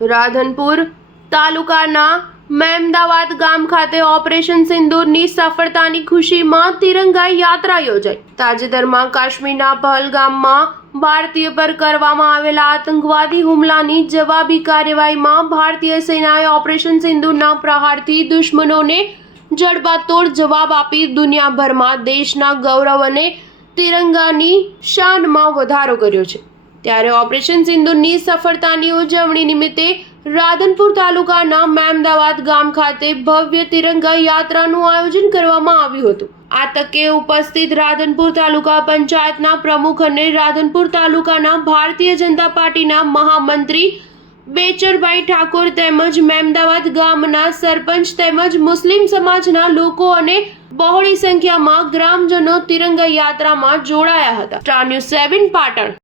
રાધનપુર તાલુકાના મહેમદાવાદ ગામ ખાતે ઓપરેશન સિંદૂરની સફળતાની ખુશીમાં તિરંગા યાત્રા યોજાઈ। તાજેતરમાં કાશ્મીરના પહલગામમાં ભારતીય પર કરવામાં આવેલા આતંકવાદી હુમલાની જવાબી કાર્યવાહીમાં ભારતીય સેનાએ ઓપરેશન સિંદૂરના પ્રહારથી દુશ્મનોને જડબાતોડ જવાબ આપી દુનિયાભરમાં દેશના ગૌરવ અને તિરંગાની શાનમાં વધારો કર્યો છે। ત્યારે ઓપરેશન સિંદૂરની સફળતાની ઉજવણી નિમિત્તે રાધનપુર તાલુકાના મહેમદાવાદ ગામ ખાતે ભવ્ય તિરંગા યાત્રાનું આયોજન કરવામાં આવ્યું હતું। આ તકે ઉપસ્થિત રાધનપુર તાલુકા પંચાયતના પ્રમુખ અને રાધનપુર તાલુકાના ભારતીય જનતા પાર્ટીના મહામંત્રી બેચરભાઈ ઠાકોર તેમજ મહેમદાવાદ ગામના સરપંચ તેમજ મુસ્લિમ સમાજના લોકો અને બહોળી સંખ્યામાં ગ્રામજનો તિરંગા યાત્રામાં જોડાયા હતા। Star news 7 Patan.